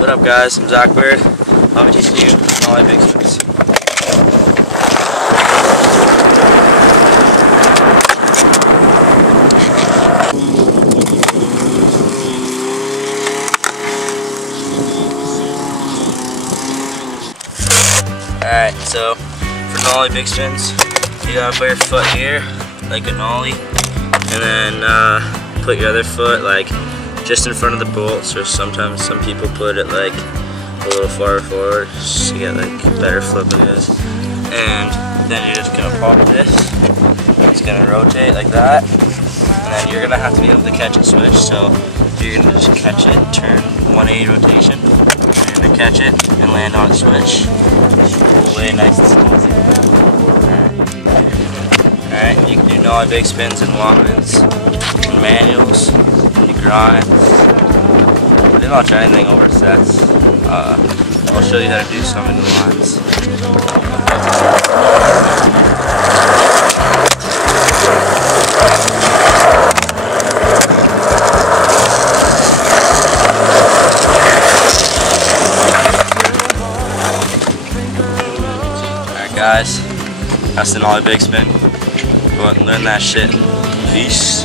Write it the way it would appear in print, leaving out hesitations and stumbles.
What up guys, I'm Zach Bird. I'll be teaching you nollie big spins. Alright, so for nollie big spins, you gotta put your foot here, like a nollie, and then put your other foot like just in front of the bolts, or sometimes some people put it like a little farther forward just to get like better flip of this. And then you're just gonna pop this, it's gonna rotate like that, and then you're gonna have to be able to catch a switch, so you're gonna just catch it, turn 180 rotation, you're gonna catch it and land on the switch. Just way nice and smooth. Alright, you can do nollie big spins and wombats and manuals. Grind. I didn't want to try anything over sets. I'll show you how to do some in the lines. Alright guys, that's the nollie big spin. Go out and learn that shit. Peace.